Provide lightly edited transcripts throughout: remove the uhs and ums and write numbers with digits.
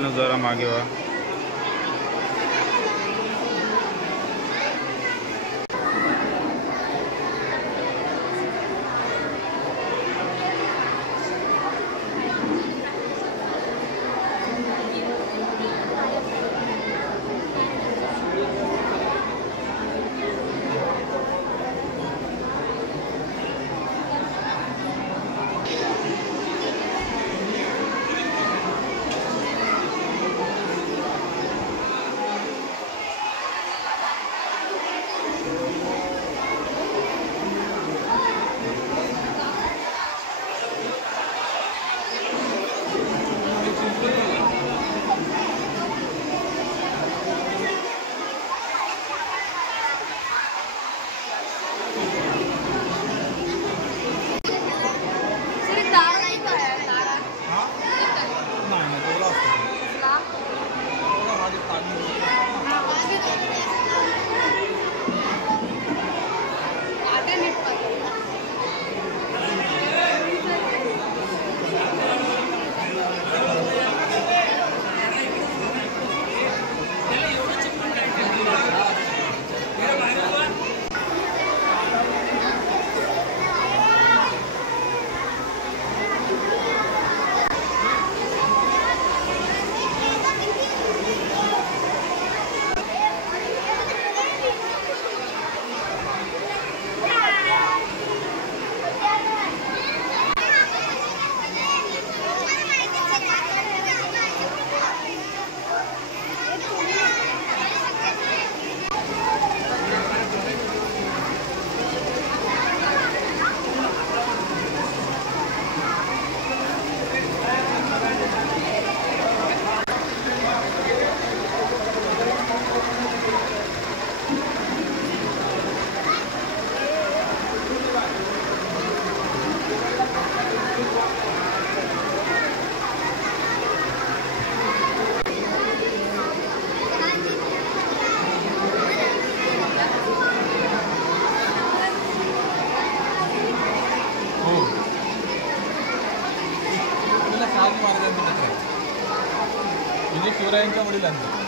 माणूस जरा मागे व्हा। म्हणजे शिवरायांच्या वडिलांनी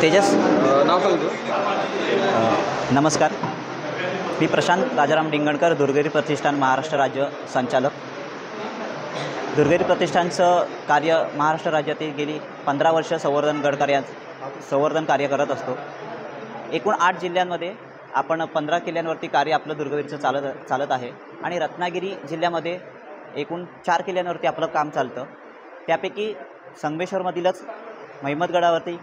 तेजस नाव सांगतो। नमस्कार, मी प्रशांत राजाराम डिंगणकर, दुर्गेरी प्रतिष्ठान महाराष्ट्र राज्य संचालक। दुर्गेरी प्रतिष्ठानचं कार्य महाराष्ट्र राज्यातील गेली 15 वर्ष संवर्धन कार्य करत असतो। एकूण 8 जिल्ह्यांमध्ये आपण 15 किल्ल्यांवरती कार्य आपलं दुर्गेरीचं चालत आहे आणि रत्नागिरी जिल्ह्यामध्ये एकूण 4 किल्ल्यांवरती आपलं काम चालतं। त्यापैकी संगमेश्वरमधीलच महिमतगडावरती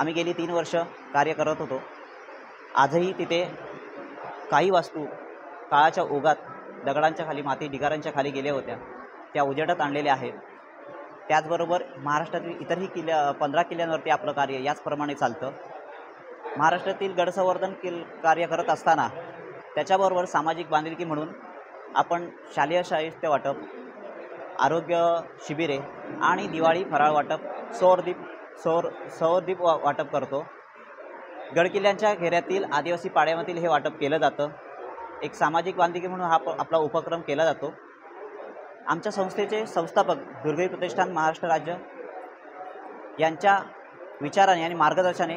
आम्ही गेली 3 वर्ष कार्य करत होतो। आजही तिथे काही वास्तू काळाच्या ओघात दगडांच्या खाली, माती ढिगारांच्या खाली गेल्या होत्या, त्या उजेडात आणलेल्या आहेत। त्याचबरोबर महाराष्ट्रातील इतरही 15 किल्ल्यांवरती आपलं कार्य याचप्रमाणे चालतं। महाराष्ट्रातील गडसंवर्धन कार्य करत असताना त्याच्याबरोबर सामाजिक बांधिलकी म्हणून आपण शालेय साहित्य वाटप, आरोग्य शिबिरे आणि दिवाळी फराळ वाटप, सौरदीप वाटप करतो. गडकिल्ल्यांच्या घेऱ्यातील आदिवासी पाड्यामधील हे वाटप केलं जातं. एक सामाजिक बांधिलकी म्हणून हा आपला उपक्रम केला जातो. आमच्या संस्थेचे संस्थापक दुर्गेरी प्रतिष्ठान महाराष्ट्र राज्य यांच्या विचाराने आणि मार्गदर्शनाने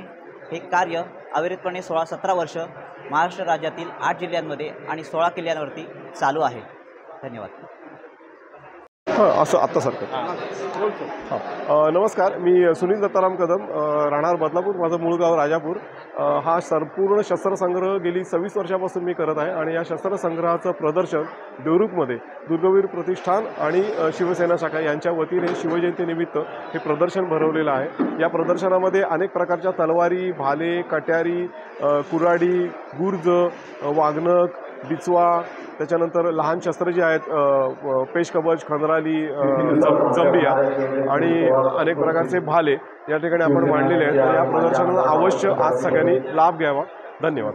हे कार्य अविरतपणे 16-17 वर्ष महाराष्ट्र राज्यातील 8 जिल्ह्यांमध्ये आणि 16 किल्ल्यांवरती चालू आहे. धन्यवाद. असं आत्तासारखं. नमस्कार, मी सुनील दत्ताराम कदम, राहणार बदलापूर. माझं मूळ गाव राजापूर. हा संपूर्ण शस्त्रसंग्रह गेली 26 वर्षापासून मी करत आहे आणि या शस्त्रसंग्रहाचं प्रदर्शन देवरुखमध्ये दुर्गवीर प्रतिष्ठान आणि शिवसेना शाखा यांच्या वतीने शिवजयंतीनिमित्त हे प्रदर्शन भरवलेलं आहे. या प्रदर्शनामध्ये अनेक प्रकारच्या तलवारी, भाले, कट्यारी, कुऱ्हाडी, गुर्ज, वाघनख, बिचवा, त्याच्यानंतर लहान शस्त्र जी आहेत, पेशकवच, खंदराली, जंबिया आणि अनेक प्रकारचे भाले या ठिकाणी आपण मांडलेले आहेत. या प्रदर्शनाचा अवश्य आज सगळ्यांनी लाभ घ्यावा. धन्यवाद.